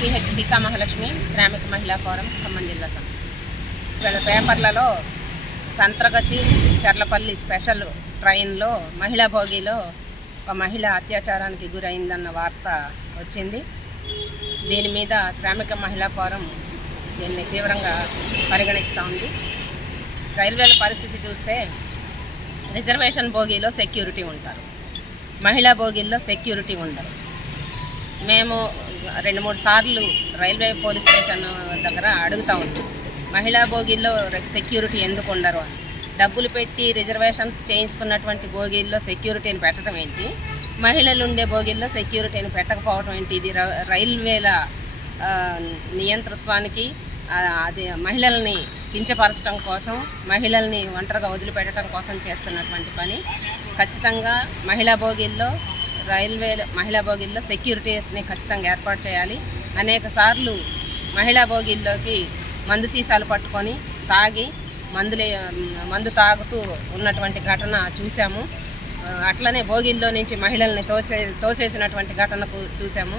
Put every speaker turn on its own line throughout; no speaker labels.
CH Sita Mahalakshmi శ్రామిక మహిళా forum Khammam జిల్లా సంఘం. వీళ్ళ పేపర్లలో సంత్రగచి చర్లపల్లి స్పెషల్ ట్రైన్లో మహిళా భోగిలో ఒక మహిళ అత్యాచారానికి గురైందన్న వార్త వచ్చింది. దీని మీద శ్రామిక మహిళా ఫోరం దీన్ని తీవ్రంగా పరిగణిస్తూ ఉంది. రైల్వేల పరిస్థితి చూస్తే రిజర్వేషన్ భోగిలో సెక్యూరిటీ ఉంటారు. మహిళా భోగిల్లో సెక్యూరిటీ ఉండరు. మేము రెండు మూడు సార్లు రైల్వే పోలీస్ స్టేషన్ దగ్గర అడుగుతా ఉంటాం మహిళా బోగీల్లో సెక్యూరిటీ ఎందుకు ఉండరు అని. డబ్బులు పెట్టి రిజర్వేషన్స్ చేయించుకున్నటువంటి బోగీల్లో సెక్యూరిటీని పెట్టడం ఏంటి? మహిళలు ఉండే బోగీల్లో సెక్యూరిటీని పెట్టకపోవడం ఏంటి? ఇది రైల్వేల నియంతృత్వానికి అది మహిళల్ని కించపరచడం కోసం మహిళల్ని ఒంటరిగా వదిలిపెట్టడం కోసం చేస్తున్నటువంటి పని. ఖచ్చితంగా మహిళా బోగీల్లో రైల్వే మహిళా బోగీల్లో సెక్యూరిటీస్ని ఖచ్చితంగా ఏర్పాటు చేయాలి. అనేక సార్లు మహిళా బోగీల్లోకి మందు సీసాలు పట్టుకొని తాగి మందులే మందు తాగుతూ ఉన్నటువంటి ఘటన చూసాము అట్లనే భోగిల్లో నుంచి మహిళల్ని తోసే తోసేసినటువంటి ఘటనకు చూసాము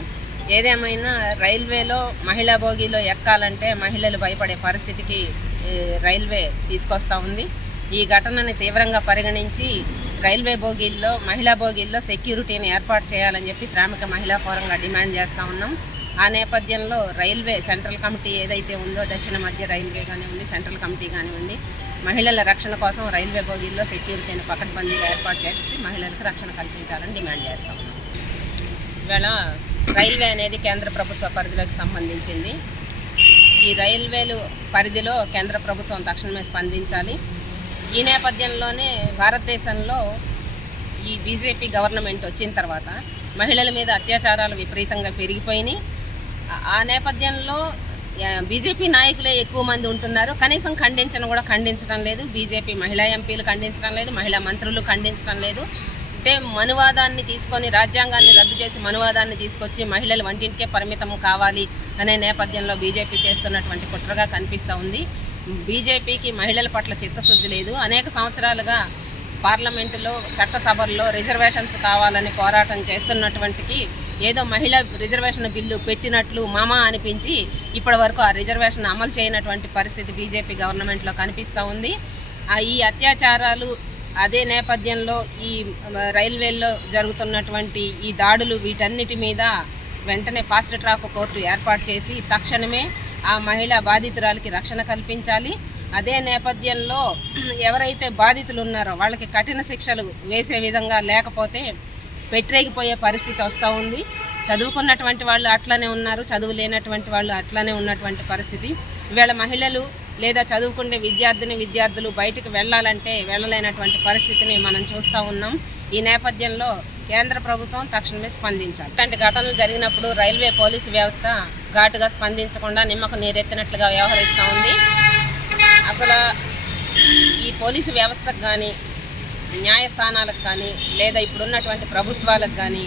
ఏదేమైనా రైల్వేలో మహిళా భోగిలో ఎక్కాలంటే మహిళలు భయపడే పరిస్థితికి రైల్వే తీసుకొస్తా ఉంది. ఈ ఘటనని తీవ్రంగా పరిగణించి రైల్వే భోగిల్లో మహిళా భోగిల్లో సెక్యూరిటీని ఏర్పాటు చేయాలని చెప్పి శ్రామిక మహిళా ఫోరంగా డిమాండ్ చేస్తూ ఉన్నాం. ఆ నేపథ్యంలో రైల్వే సెంట్రల్ కమిటీ ఏదైతే ఉందో దక్షిణ మధ్య రైల్వే కానివ్వండి సెంట్రల్ కమిటీ కానివ్వండి మహిళల రక్షణ కోసం రైల్వే భోగిల్లో సెక్యూరిటీని పకడ్బందీగా ఏర్పాటు చేసి మహిళలకు రక్షణ కల్పించాలని డిమాండ్ చేస్తూ ఉన్నాం. ఇవాళ రైల్వే అనేది కేంద్ర ప్రభుత్వ పరిధిలోకి సంబంధించింది. ఈ రైల్వేలు పరిధిలో కేంద్ర ప్రభుత్వం తక్షణమే స్పందించాలి. ఈ నేపథ్యంలోనే భారతదేశంలో ఈ బీజేపీ గవర్నమెంట్ వచ్చిన తర్వాత మహిళల మీద అత్యాచారాలు విపరీతంగా పెరిగిపోయినాయి. ఆ- నేపథ్యంలో బీజేపీ నాయకులే ఎక్కువ మంది ఉంటున్నారు. కనీసం ఖండించడం కూడా ఖండించడం లేదు. బీజేపీ మహిళా ఎంపీలు ఖండించడం లేదు. మహిళా మంత్రులు ఖండించడం లేదు. అంటే మనువాదాన్ని తీసుకొని రాజ్యాంగాన్ని రద్దు చేసి మనువాదాన్ని తీసుకొచ్చి మహిళలు వంటింటికే పరిమితం కావాలి అనే నేపథ్యంలో బీజేపీ చేస్తున్నటువంటి కుట్రగా కనిపిస్తూ ఉంది. బీజేపీకి మహిళల పట్ల చిత్తశుద్ధి లేదు. అనేక సంవత్సరాలుగా పార్లమెంటులో చట్టసభల్లో రిజర్వేషన్స్ కావాలని పోరాటం చేస్తున్నటువంటికి ఏదో మహిళా రిజర్వేషన్ బిల్లు పెట్టినట్లు మామ అనిపించి ఇప్పటి వరకు ఆ రిజర్వేషన్ అమలు చేయనటువంటి పరిస్థితి బీజేపీ గవర్నమెంట్లో కనిపిస్తూ ఉంది. ఆ ఈ అత్యాచారాలు అదే నేపథ్యంలో ఈ రైల్వేల్లో జరుగుతున్నటువంటి ఈ దాడులు వీటన్నిటి మీద వెంటనే ఫాస్ట్ ట్రాక్ కోర్టు ఏర్పాటు చేసి తక్షణమే ఆ మహిళా బాధితురాలకి రక్షణ కల్పించాలి. అదే నేపథ్యంలో ఎవరైతే బాధితులు ఉన్నారో వాళ్ళకి కఠిన శిక్షలు వేసే విధంగా లేకపోతే పెట్టరేగిపోయే పరిస్థితి వస్తూ ఉంది. చదువుకున్నటువంటి వాళ్ళు అట్లనే ఉన్నారు. చదువు లేనటువంటి వాళ్ళు అట్లనే ఉన్నటువంటి పరిస్థితి. ఇవాళ మహిళలు లేదా చదువుకునే విద్యార్థిని విద్యార్థులు బయటకు వెళ్ళాలంటే వెళ్ళలేనటువంటి పరిస్థితిని మనం చూస్తూ ఉన్నాం. ఈ నేపథ్యంలో కేంద్ర ప్రభుత్వం తక్షణమే స్పందించాలి. ఇలాంటి ఘటనలు జరిగినప్పుడు రైల్వే పోలీసు వ్యవస్థ ఘాటుగా స్పందించకుండా నిమ్మకు నీరెత్తినట్లుగా వ్యవహరిస్తూ ఉంది. అసలు ఈ పోలీసు వ్యవస్థకు కానీ న్యాయస్థానాలకు కానీ లేదా ఇప్పుడున్నటువంటి ప్రభుత్వాలకు కానీ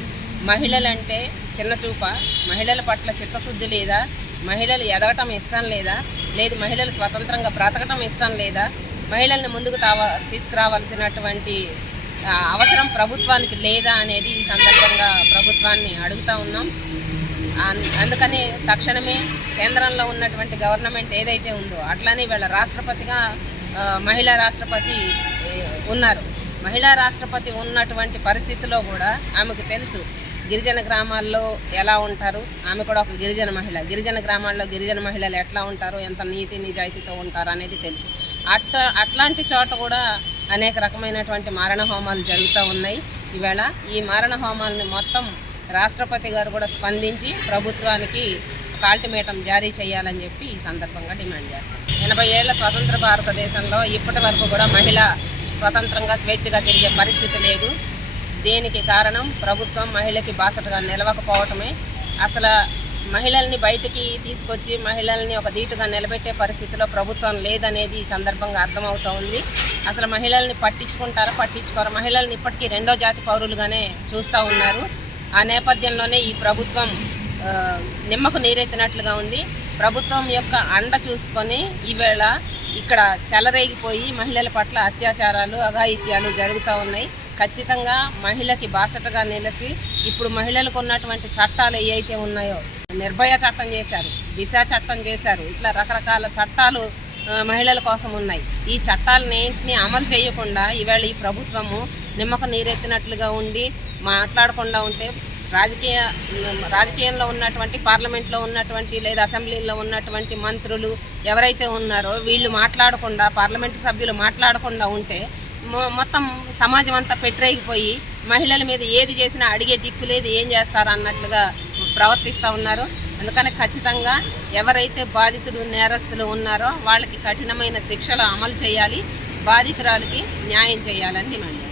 మహిళలంటే చిన్నచూప మహిళల పట్ల చిత్తశుద్ధి లేదా? మహిళలు ఎదగటం ఇష్టం లేదా? లేదు మహిళలు స్వతంత్రంగా బ్రతకటం ఇష్టం లేదా? మహిళల్ని ముందుకు తావా తీసుకురావాల్సినటువంటి అవసరం ప్రభుత్వానికి లేదా అనేది ఈ సందర్భంగా ప్రభుత్వాన్ని అడుగుతా ఉన్నాం. అందుకని తక్షణమే కేంద్రంలో ఉన్నటువంటి గవర్నమెంట్ ఏదైతే ఉందో అట్లానే వీళ్ళ రాష్ట్రపతిగా మహిళా రాష్ట్రపతి ఉన్నారు. మహిళా రాష్ట్రపతి ఉన్నటువంటి పరిస్థితిలో కూడా ఆమెకు తెలుసు గిరిజన గ్రామాల్లో ఎలా ఉంటారు. ఆమె కూడా ఒక గిరిజన మహిళ. గిరిజన గ్రామాల్లో గిరిజన మహిళలు ఎట్లా ఉంటారు? ఎంత నీతి నిజాయితీతో ఉంటారు అనేది తెలుసు. అట్లా అట్లాంటి చోట కూడా అనేక రకమైనటువంటి మారణ హోమాలు జరుగుతూ ఉన్నాయి. ఈవేళ ఈ మారణ హోమాలను మొత్తం రాష్ట్రపతి గారు కూడా స్పందించి ప్రభుత్వానికి ఒక అల్టిమేటం జారీ చేయాలని చెప్పి ఈ సందర్భంగా డిమాండ్ చేస్తాం. ఎనభై ఏళ్ళ స్వతంత్ర భారతదేశంలో ఇప్పటి వరకు కూడా మహిళ స్వతంత్రంగా స్వేచ్ఛగా తిరిగే పరిస్థితి లేదు. దీనికి కారణం? ప్రభుత్వం మహిళకి బాసటగా నిలవకపోవటమే. అసలు మహిళల్ని బయటికి తీసుకొచ్చి మహిళల్ని ఒక ధీటుగా నిలబెట్టే పరిస్థితిలో ప్రభుత్వం లేదనేది ఈ సందర్భంగా అర్థమవుతూ ఉంది. అసలు మహిళల్ని పట్టించుకుంటారా పట్టించుకోరు? మహిళల్ని ఇప్పటికీ రెండో జాతి పౌరులుగానే చూస్తూ ఉన్నారు. ఆ నేపథ్యంలోనే ఈ ప్రభుత్వం నిమ్మకు నీరెత్తినట్లుగా ఉంది. ప్రభుత్వం యొక్క అండ చూసుకొని ఈవేళ ఇక్కడ చెలరేగిపోయి మహిళల పట్ల అత్యాచారాలు అఘాయిత్యాలు జరుగుతూ ఉన్నాయి. ఖచ్చితంగా మహిళకి బాసటగా నిలిచి ఇప్పుడు మహిళలకు ఉన్నటువంటి చట్టాలు ఏవైతే ఉన్నాయో నిర్భయ చట్టం చేశారు దిశ చట్టం చేశారు ఇట్లా రకరకాల చట్టాలు మహిళల కోసం ఉన్నాయి. ఈ చట్టాలన్నింటినీ అమలు చేయకుండా ఈవేళ ఈ ప్రభుత్వము నిమ్మక నీరెత్తినట్లుగా ఉండి మాట్లాడకుండా ఉంటే రాజకీయ రాజకీయంలో ఉన్నటువంటి పార్లమెంట్లో ఉన్నటువంటి లేదా అసెంబ్లీలో ఉన్నటువంటి మంత్రులు ఎవరైతే ఉన్నారో వీళ్ళు మాట్లాడకుండా పార్లమెంటు సభ్యులు మాట్లాడకుండా ఉంటే మొ- మొత్తం సమాజం అంతా పెట్టరేగిపోయి మహిళల మీద ఏది చేసినా అడిగే దిక్కు లేదు ఏం చేస్తారు అన్నట్లుగా ప్రవర్తిస్తూ ఉన్నారు. అందుకని ఖచ్చితంగా ఎవరైతే బాధితులు నేరస్తులు ఉన్నారో వాళ్ళకి కఠినమైన శిక్షలు అమలు చేయాలి. బాధితురాలకి న్యాయం చేయాలని డిమాండ్